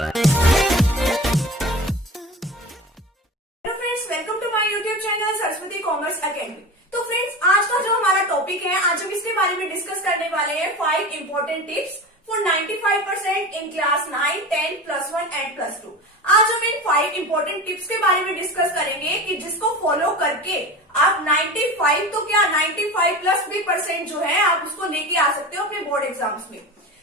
Friends, welcome to my YouTube channel Saraswati commerce academy. तो friends, आज का जो हमारा टॉपिक है, आज हम इसके बारे में डिस्कस करने वाले हैं 5 important tips for 95% in class 9, 10, +1 and +2। आज हम इन 5 इंपॉर्टेंट टिप्स के बारे में डिस्कस करेंगे कि जिसको फॉलो करके आप 95 तो क्या 95+ भी % जो है आप उसको लेके आ सकते हो अपने बोर्ड एग्जाम्स में।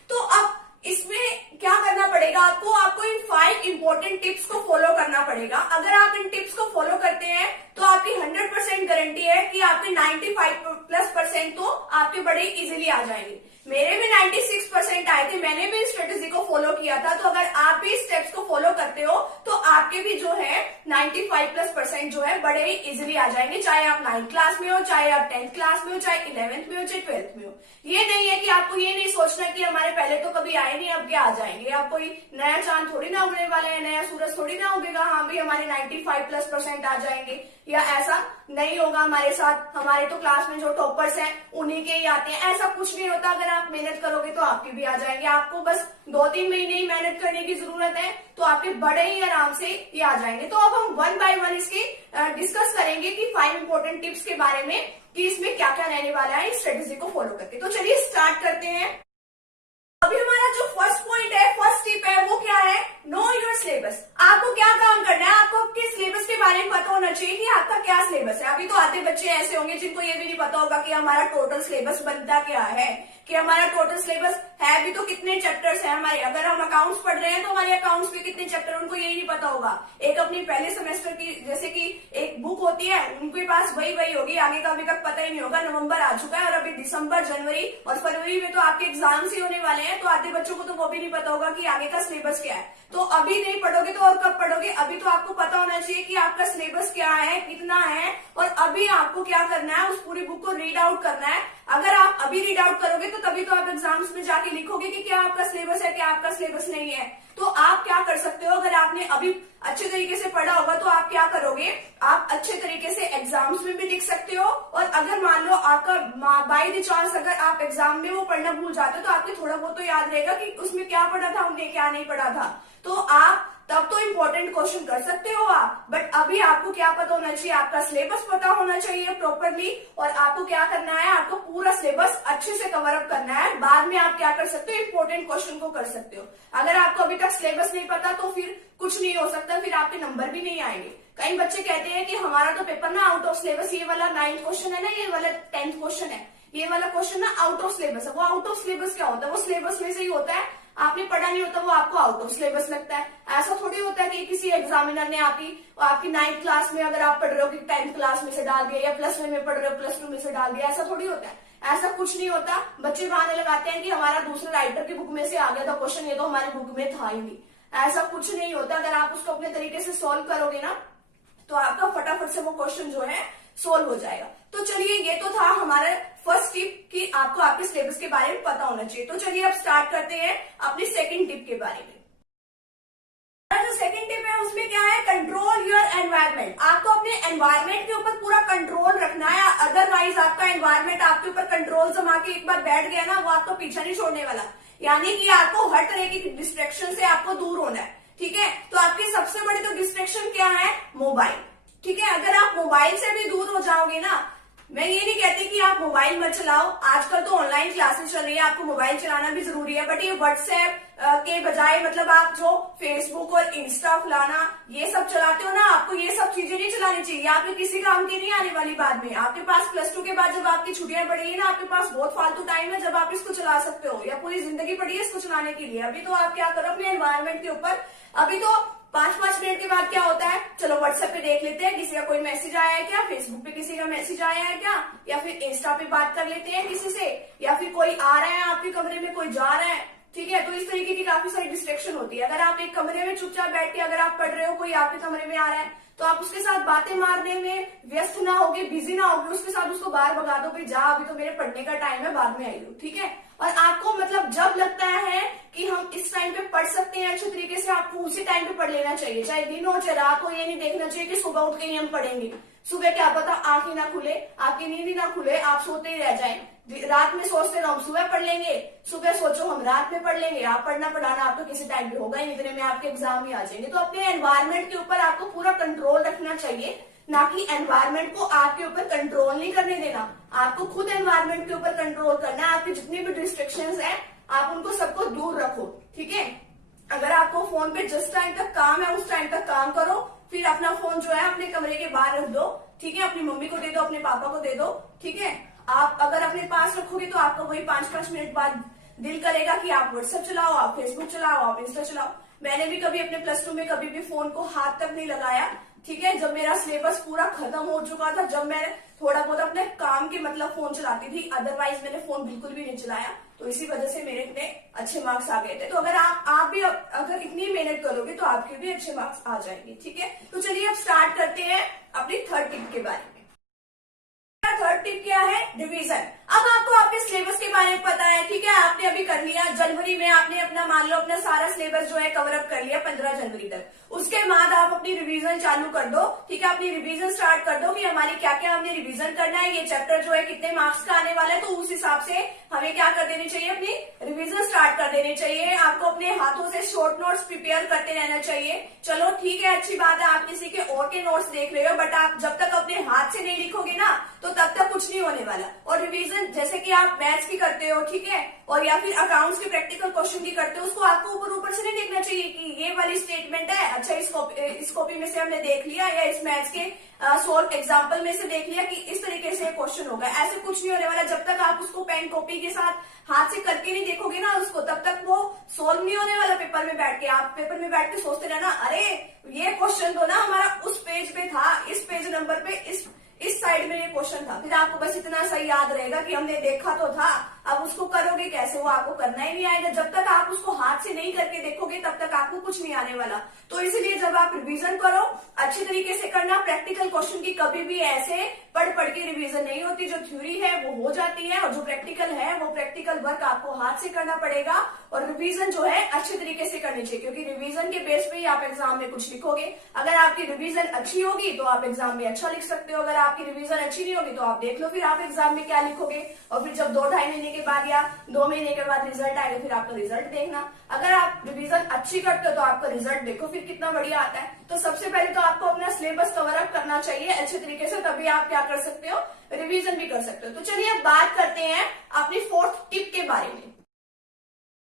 तो अब इसमें क्या करना पड़ेगा आपको इन 5 इंपॉर्टेंट टिप्स को फॉलो करना पड़ेगा। अगर आप इन टिप्स को फॉलो करते हैं तो आपकी 100% गारंटी है कि आपके 95+ % तो आपके बड़े इजीली आ जाएंगे। मेरे भी 96% आए थे, मैंने भी इस स्ट्रेटेजी को फॉलो किया था। तो अगर आप भी स्टेप्स को फॉलो करते हो तो आपके भी जो है 95+% जो है बड़े ही इजीली आ जाएंगे, चाहे आप 9th क्लास में हो, चाहे आप 10th क्लास में हो, चाहे 11th में हो, चाहे 12th में हो। ये नहीं है कि आपको ये नहीं सोचना कि हमारे पहले तो कभी आए नहीं, अब क्या आ जाएंगे। अब कोई नया चांद थोड़ी ना उगने वाला है, नया सूरज थोड़ी ना उगेगा हाँ भी हमारे 95+% आ जाएंगे, या ऐसा नहीं होगा हमारे साथ। हमारे तो क्लास में जो टॉपर्स हैं उन्हीं के ही आते हैं, ऐसा कुछ नहीं होता। अगर आप मेहनत करोगे तो आपके भी आ जाएंगे। आपको बस 2-3 महीने ही मेहनत करने की जरूरत है, तो आपके बड़े ही आराम से ये आ जाएंगे। तो अब हम 1 बाय 1 इसकी डिस्कस करेंगे कि 5 इंपॉर्टेंट टिप्स के बारे में कि इसमें क्या क्या रहने वाला है इस स्ट्रेटेजी को फॉलो करके। तो चलिए स्टार्ट करते हैं। अभी हमारा जो फर्स्ट पॉइंट है, फर्स्ट टिप है, वो क्या है? Know your syllabus. आपको क्या काम करना है? आपको आपके सिलेबस के बारे में पता होना चाहिए कि आपका क्या सिलेबस है। अभी तो आधे बच्चे ऐसे होंगे जिनको ये भी नहीं पता होगा कि हमारा टोटल सिलेबस बनता क्या है, कि हमारा टोटल सिलेबस है भी तो कितने चैप्टर्स हैं हमारे। अगर हम अकाउंट्स पढ़ रहे हैं तो हमारे अकाउंट्स में कितने चैप्टर, उनको यही नहीं पता होगा। एक अपनी पहले सेमेस्टर की जैसे कि एक बुक होती है, उनके पास वही होगी, आगे का अभी तक पता ही नहीं होगा। नवंबर आ चुका है और अभी दिसंबर, जनवरी और फरवरी में तो आपके एग्जाम्स ही होने वाले हैं, तो आधे बच्चों को तो वो भी नहीं पता होगा कि आगे का सिलेबस क्या है। तो अभी नहीं पढ़ोगे तो और कब पढ़ोगे? अभी तो आपको पता होना चाहिए कि आपका सिलेबस क्या है, कितना है, और अभी आपको क्या करना है, उस पूरी बुक को रीड आउट करना है। अगर आप अभी रीड आउट करोगे तो तभी तो आप एग्जाम्स में जाके लिखोगे कि क्या आपका सिलेबस है, क्या आपका सिलेबस नहीं है। तो आप क्या कर सकते हो, अगर आपने अभी अच्छे तरीके से पढ़ा होगा तो आप क्या करोगे, आप अच्छे तरीके से एग्जाम्स में भी लिख सकते हो। और अगर मान लो आपका बाय द चांस अगर आप एग्जाम में वो पढ़ना भूल जाते हो तो आपके थोड़ा बहुत तो याद रहेगा कि उसमें क्या पढ़ा था, हमने क्या नहीं पढ़ा था। तो आप तब तो इम्पोर्टेंट क्वेश्चन कर सकते हो आप, बट अभी आपको क्या पता होना चाहिए, आपका सिलेबस पता होना चाहिए प्रॉपरली। और आपको क्या करना है, आपको पूरा सिलेबस अच्छे से कवर अप करना है। बाद में आप क्या कर सकते हो, इम्पोर्टेंट क्वेश्चन को कर सकते हो। अगर आपको अभी तक सिलेबस नहीं पता तो फिर कुछ नहीं हो सकता, फिर आपके नंबर भी नहीं आएंगे। कई बच्चे कहते हैं कि हमारा तो पेपर ना आउट ऑफ सिलेबस, ये वाला 9th क्वेश्चन है ना, ये वाला 10th क्वेश्चन है, ये वाला क्वेश्चन ना आउट ऑफ सिलेबस है। वो आउट ऑफ सिलेबस क्या होता है? वो सिलेबस में से ही होता है, आपने पढ़ा नहीं होता, वो आपको आउट ऑफ सिलेबस लगता है। ऐसा थोड़ी होता है कि किसी एग्जामिनर ने आपकी 9th क्लास में अगर आप पढ़ रहे हो कि 10th क्लास में से डाल दिया, या +1 में पढ़ रहे हो +2 में से डाल दिया, ऐसा थोड़ी होता है। ऐसा कुछ नहीं होता। बच्चे बहाने लगाते हैं कि हमारा दूसरे राइटर की बुक में से आ गया था क्वेश्चन, ये तो हमारी बुक में था ही नहीं। ऐसा कुछ नहीं होता। अगर आप उसको अपने तरीके से सॉल्व करोगे ना तो आपका फटाफट से वो क्वेश्चन जो है सोल्व हो जाएगा। तो चलिए, ये तो था हमारा फर्स्ट टिप कि आपको आपके सिलेबस के बारे में पता होना चाहिए। तो चलिए अब स्टार्ट करते हैं अपनी सेकंड टिप के बारे में। जो सेकंड टिप है उसमें क्या है, कंट्रोल योर एनवायरनमेंट। आपको अपने एनवायरनमेंट के ऊपर पूरा कंट्रोल रखना है, अदरवाइज आपका एनवायरनमेंट आपके ऊपर कंट्रोल जमा के एक बार बैठ गया ना, वो आपको पीछा नहीं छोड़ने वाला। यानी कि आपको हर तरह की डिस्ट्रैक्शन से आपको दूर होना है, ठीक है। तो आपकी सबसे बड़ी तो डिस्ट्रैक्शन क्या है, मोबाइल, ठीक है। अगर आप मोबाइल से भी दूर हो जाओगे ना, मैं ये नहीं कहती कि आप मोबाइल मत चलाओ, आजकल तो ऑनलाइन क्लासेस चल रही है, आपको मोबाइल चलाना भी जरूरी है, बट ये व्हाट्सएप के बजाय मतलब आप जो फेसबुक और इंस्टा फलाना ये सब चलाते हो ना, आपको ये सब चीजें नहीं चलानी चाहिए। आपके किसी काम की नहीं आने वाली बाद में। आपके पास +2 के बाद जब आपकी छुट्टियां पड़ी है ना, आपके पास बहुत फालतू टाइम है जब आप इसको चला सकते हो, या पूरी जिंदगी पड़ी है इसको चलाने के लिए। अभी तो आप क्या करो अपने एनवायरनमेंट के ऊपर, अभी तो 5-5 मिनट के बाद क्या होता है, चलो व्हाट्सएप पे देख लेते हैं किसी का कोई मैसेज आया है क्या, फेसबुक पे किसी का मैसेज आया है क्या, या फिर इंस्टा पे बात कर लेते हैं किसी से, या फिर कोई आ रहा है आपके कमरे में, कोई जा रहा है, ठीक है। तो इस तरीके की काफी सारी डिस्ट्रैक्शन होती है। अगर आप एक कमरे में चुपचाप बैठ के अगर आप पढ़ रहे हो, कोई आपके कमरे में आ रहा है, तो आप उसके साथ बातें मारने में व्यस्त ना होगे, बिजी ना होगे, उसके साथ उसको बाहर भगा दो, भाई जा अभी तो मेरे पढ़ने का टाइम है, बाद में आई हो, ठीक है। और आपको मतलब जब लगता है कि हम इस टाइम पे पढ़ सकते हैं अच्छे तरीके से, आपको उसी टाइम पे पढ़ लेना चाहिए, चाहे दिन हो चाहे रात हो। ये नहीं देखना चाहिए कि सुबह उठ के ही हम पढ़ेंगे। सुबह क्या पता आंख ही ना खुले, आपकी नींद ही ना खुले, आप सोते ही रह जाएं। रात में सोचते रहो हम सुबह पढ़ लेंगे, सुबह सोचो हम रात में पढ़ लेंगे। आप पढ़ना पढ़ाना आपको किसी टाइम पे होगा ही, इतने में आपके एग्जाम ही आ जाएंगे। तो अपने एनवायरमेंट के ऊपर आपको पूरा कंट्रोल रखना चाहिए, ना कि एनवायरमेंट को आपके ऊपर कंट्रोल नहीं करने देना। आपको खुद एनवायरमेंट के ऊपर कंट्रोल करना है। आपकी जितनी भी डिस्ट्रिक्शंस है आप उनको सबको दूर रखो, ठीक है। अगर आपको फोन पे जिस टाइम तक काम है उस टाइम तक काम करो, फिर अपना फोन जो है अपने कमरे के बाहर रख दो, ठीक है। अपनी मम्मी को दे दो, अपने पापा को दे दो, ठीक है। आप अगर अपने पास रखोगे तो आपको वही 5-5 मिनट बाद दिल करेगा कि आप व्हाट्सएप चलाओ, आप फेसबुक चलाओ, आप इंस्टा चलाओ। मैंने भी कभी अपने +2 में कभी भी फोन को हाथ तक नहीं लगाया, ठीक है। जब मेरा सिलेबस पूरा खत्म हो चुका था, जब मैं थोड़ा बहुत अपने काम के मतलब फोन चलाती थी, अदरवाइज मैंने फोन बिल्कुल भी नहीं चलाया। तो इसी वजह से मेरे इतने अच्छे मार्क्स आ गए थे। तो अगर आप भी अगर इतनी मेहनत करोगे तो आपके भी अच्छे मार्क्स आ जाएंगे, ठीक है। तो चलिए अब स्टार्ट करते हैं अपनी थर्ड टिप के बारे में। थर्ड टिप क्या है? रिवीजन। अब आपको आपके सिलेबस के बारे में पता है, ठीक है। आपने अभी कर लिया, जनवरी में आपने अपना मान लो अपना सारा सिलेबस जो है कवर अप कर लिया 15 जनवरी तक। उसके बाद आप अपनी रिवीजन चालू कर दो, ठीक है। अपनी रिवीजन स्टार्ट कर दो कि हमारी क्या क्या हमने रिवीजन करना है, ये चैप्टर जो है कितने मार्क्स का आने वाला है। तो उस हिसाब से हमें क्या कर देनी चाहिए, अपनी रिवीजन स्टार्ट कर देनी चाहिए। आपको अपने हाथों से शॉर्ट नोट्स प्रिपेयर करते रहना चाहिए। चलो ठीक है, अच्छी बात है, आप किसी के और के नोट्स देख रहे हो, बट आप जब तक अपने हाथ से नहीं लिखोगे ना तो तब तक कुछ नहीं होने वाला। और रिवीजन जैसे कि आप मैथ्स की करते हो, ठीक है, और या फिर अकाउंट्स के प्रैक्टिकल क्वेश्चन की करते हो, उसको आपको ऊपर से नहीं देखना चाहिए कि ये वाली स्टेटमेंट है, अच्छा इस कॉपी में से हमने देख लिया, या इस मैथ्स के सोल्व एग्जाम्पल में से देख लिया कि इस तरीके से क्वेश्चन होगा। ऐसे कुछ नहीं होने वाला। जब तक आप उसको पेन कॉपी के साथ हाथ से करके नहीं देखोगे ना उसको, तब तक वो सोल्व नहीं होने वाला पेपर में बैठ के। आप पेपर में बैठ के सोचते रहना, अरे ये क्वेश्चन तो ना हमारा उस पेज पे था, इस पेज नंबर पे इस साइड में ये क्वेश्चन था। फिर आपको बस इतना सही याद रहेगा कि हमने देखा तो था, अब उसको करोगे कैसे, वो आपको करना ही नहीं आएगा। जब तक आप उसको हाथ से नहीं करके देखोगे तब तक आपको कुछ नहीं आने वाला। तो इसलिए जब आप रिवीजन करो अच्छे तरीके से करना। प्रैक्टिकल क्वेश्चन की कभी भी ऐसे पढ़ के रिवीजन नहीं होती। जो थ्योरी है वो हो जाती है, और जो प्रैक्टिकल है वो प्रैक्टिकल वर्क आपको हाथ से करना पड़ेगा। और रिवीजन जो है अच्छे तरीके से करनी चाहिए, क्योंकि रिवीजन के बेस पे ही आप एग्जाम में कुछ लिखोगे। अगर आपकी रिवीजन अच्छी होगी तो आप एग्जाम में अच्छा लिख सकते हो। अगर आपकी रिवीजन अच्छी नहीं होगी तो आप देख लो फिर आप एग्जाम में क्या लिखोगे। और फिर जब 2-2.5 महीने के बाद या 2 महीने के बाद रिजल्ट आएगा, फिर आपका रिजल्ट देखना। अगर आप रिवीजन अच्छी करते हो तो आपका रिजल्ट देखो फिर कितना बढ़िया आता है। तो सबसे पहले तो आपको अपना सिलेबस कवर अप करना चाहिए अच्छे तरीके से, तभी आप क्या कर सकते हो, रिवीजन भी कर सकते हो। तो चलिए अब बात करते हैं अपनी फोर्थ टिप के बारे में।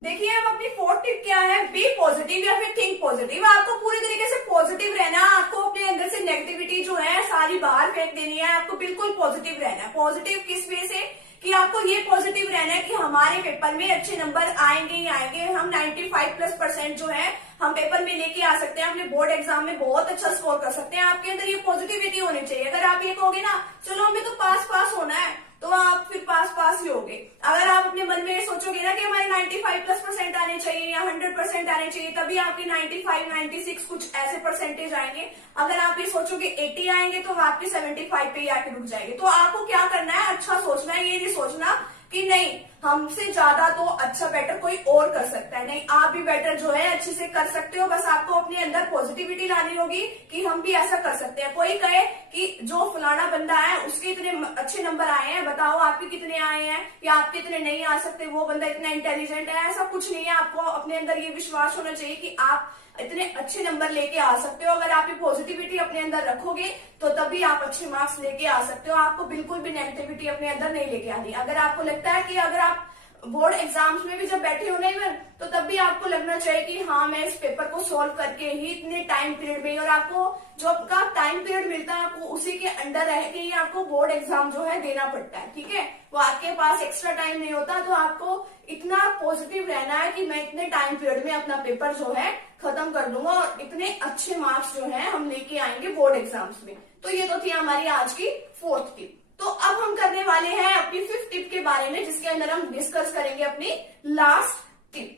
देखिए अब अपनी फोर्थ टिप क्या है, बी पॉजिटिव या फिर थिंक पॉजिटिव। आपको पूरी तरीके से पॉजिटिव रहना, आपको अपने अंदर से नेगेटिविटी जो है सारी बाहर फेंक देनी है। आपको बिल्कुल पॉजिटिव रहना है। पॉजिटिव किस वे से, कि आपको ये पॉजिटिव रहना है कि हमारे पेपर में अच्छे नंबर आएंगे ही आएंगे। हम 95+% जो है हम पेपर में लेके आ सकते हैं, अपने बोर्ड एग्जाम में बहुत अच्छा स्कोर कर सकते हैं। आपके अंदर ये पॉजिटिविटी होनी चाहिए। अगर आप ये कहोगे ना चलो हमें तो पास होना है, तो आप फिर पास ही होगे। अगर आप अपने मन में सोचोगे ना कि हमारे 95+% आने चाहिए या 100% आने चाहिए, तभी आपके 95-96 कुछ ऐसे परसेंटेज आएंगे। अगर आप ये सोचोगे 80 आएंगे तो आपके 75 पे ही आके रुक जाएंगे। तो आपको क्या करना है, अच्छा सोचना है। ये नहीं सोचना कि नहीं हमसे ज्यादा तो अच्छा बेटर कोई और कर सकता है, नहीं, आप भी बेटर जो है अच्छे से कर सकते हो। बस आपको अपने अंदर पॉजिटिविटी लानी होगी कि हम भी ऐसा कर सकते हैं। कोई कहे कि जो फलाना बंदा है उसके इतने अच्छे नंबर आए हैं, बताओ आपके कितने आए हैं, या आपके इतने नहीं आ सकते, वो बंदा इतना इंटेलिजेंट है, ऐसा कुछ नहीं है। आपको अपने अंदर ये विश्वास होना चाहिए कि आप इतने अच्छे नंबर लेके आ सकते हो। अगर आप ये पॉजिटिविटी अपने अंदर रखोगे तो तभी आप अच्छे मार्क्स लेके आ सकते हो। आपको बिल्कुल भी नेगेटिविटी अपने अंदर नहीं लेके आनी। अगर आपको लगता है कि अगर आप बोर्ड एग्जाम्स में भी जब बैठे हो ना इवन, तो तब भी आपको लगना चाहिए कि हाँ मैं इस पेपर को सॉल्व करके ही इतने टाइम पीरियड में, और आपको जो आपका टाइम पीरियड मिलता है आपको उसी के अंडर रह के ही आपको बोर्ड एग्जाम जो है देना पड़ता है, ठीक है। वो आपके पास एक्स्ट्रा टाइम नहीं होता। तो आपको इतना पॉजिटिव रहना है कि मैं इतने टाइम पीरियड में अपना पेपर जो है खत्म कर दूंगा और इतने अच्छे मार्क्स जो है हम लेके आएंगे बोर्ड एग्जाम्स में। तो ये तो थी हमारी आज की फोर्थ टिप। तो अब हम करने वाले हैं अपनी फिफ्थ टिप के बारे में, जिसके अंदर हम डिस्कस करेंगे अपनी लास्ट टिप।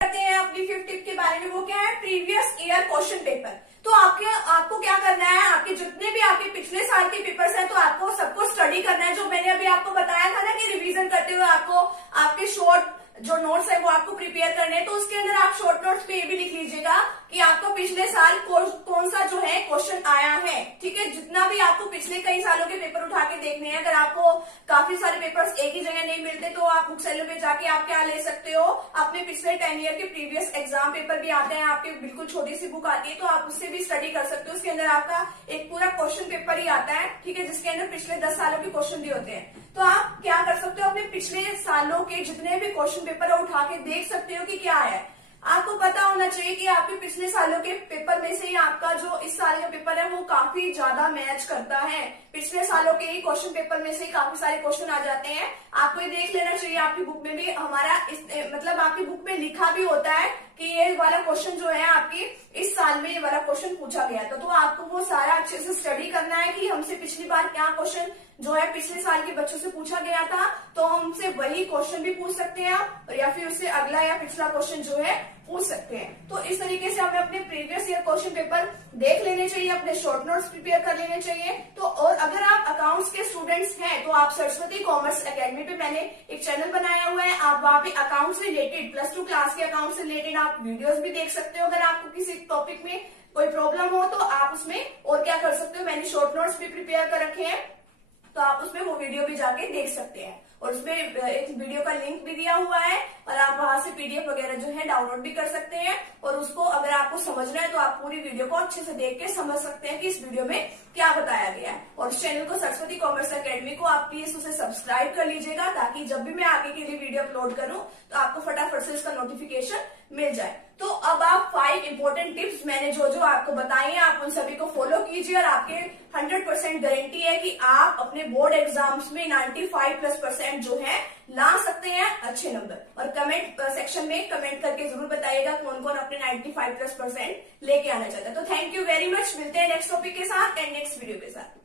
करते हैं अपनी फिफ्थ टिप के बारे में। वो क्या है, प्रीवियस ईयर क्वेश्चन पेपर। तो आपको क्या करना है, आपके जितने भी आपके पिछले साल के पेपर्स हैं तो आपको सबको स्टडी करना है। जो मैंने अभी आपको बताया था ना कि रिवीजन करते हुए आपको आपके शॉर्ट जो नोट्स है वो आपको प्रिपेयर करने हैं, तो उसके अंदर आप शॉर्ट नोट्स पे ये भी लिख लीजिएगा कि आपको पिछले साल कौन सा जो है क्वेश्चन आया है। ठीक है, जितना भी आपको पिछले कई सालों के पेपर उठा के देखने हैं। अगर आपको काफी सारे पेपर्स एक ही जगह नहीं मिलते तो आप बुक सेलर पे जाके आप क्या ले सकते हो, अपने पिछले 10 ईयर के प्रीवियस एग्जाम पेपर भी आते हैं, आपके बिल्कुल छोटी सी बुक आती है, तो आप उससे भी स्टडी कर सकते हो। उसके अंदर आपका एक पूरा क्वेश्चन पेपर ही आता है, ठीक है, जिसके अंदर पिछले 10 सालों के क्वेश्चन भी होते हैं। तो आप क्या कर सकते हो, अपने पिछले सालों के जितने भी क्वेश्चन पेपर उठा के देख सकते हो कि क्या है। आपको पता होना चाहिए कि आपके पिछले सालों के पेपर में से ही आपका जो इस साल का पेपर है वो काफी ज्यादा मैच करता है। पिछले सालों के ही क्वेश्चन पेपर में से ही काफी सारे क्वेश्चन आ जाते हैं। आपको ये देख लेना चाहिए, आपकी बुक में भी हमारा मतलब आपकी बुक में लिखा भी होता है कि ये वाला क्वेश्चन जो है आपकी इस साल में ये वाला क्वेश्चन पूछा गया था। तो आपको वो सारा अच्छे से स्टडी करना है कि हमसे पिछली बार क्या क्वेश्चन जो है पिछले साल के बच्चों से पूछा गया था, तो हमसे वही क्वेश्चन भी पूछ सकते हैं आप, या फिर उससे अगला या पिछला क्वेश्चन जो है पूछ सकते हैं। तो इस तरीके से हमें अपने प्रीवियस ईयर क्वेश्चन पेपर देख लेने चाहिए, अपने शॉर्ट नोट्स प्रिपेयर कर लेने चाहिए। तो और अगर आप अकाउंट्स के स्टूडेंट्स हैं तो आप सरस्वती कॉमर्स एकेडमी पे मैंने एक चैनल बनाया हुआ है, आप वहाँ पे अकाउंट से रिलेटेड +2 क्लास के अकाउंट से रिलेटेड आप वीडियोस भी देख सकते हो। अगर आपको किसी टॉपिक में कोई प्रॉब्लम हो तो आप उसमें और क्या कर सकते हो, मैंने शॉर्ट नोट्स भी प्रिपेयर कर रखे हैं, तो आप उसमें वो वीडियो भी जाके देख सकते हैं। और उसमें एक वीडियो का लिंक भी दिया हुआ है और आप वहां से PDF वगैरह जो है डाउनलोड भी कर सकते हैं। और उसको अगर आपको समझना है तो आप पूरी वीडियो को अच्छे से देख के समझ सकते हैं कि इस वीडियो में क्या बताया गया है। और इस चैनल को सरस्वती कॉमर्स एकेडमी को आप प्लीज उसे सब्सक्राइब कर लीजिएगा, ताकि जब भी मैं आगे के लिए वीडियो अपलोड करूं तो आपको फटाफट से उसका नोटिफिकेशन मिल जाए। तो अब आप 5 इंपॉर्टेंट टिप्स मैंने जो जो आपको बताई हैं आप उन सभी को फॉलो कीजिए और आपके 100% गारंटी है कि आप अपने बोर्ड एग्जाम्स में 95+% जो है ला सकते हैं अच्छे नंबर। और कमेंट सेक्शन में कमेंट करके जरूर बताइएगा कौन कौन अपने 95+% लेके आना चाहता है। तो थैंक यू वेरी मच, मिलते हैं नेक्स्ट टॉपिक के साथ एंड नेक्स्ट वीडियो के साथ।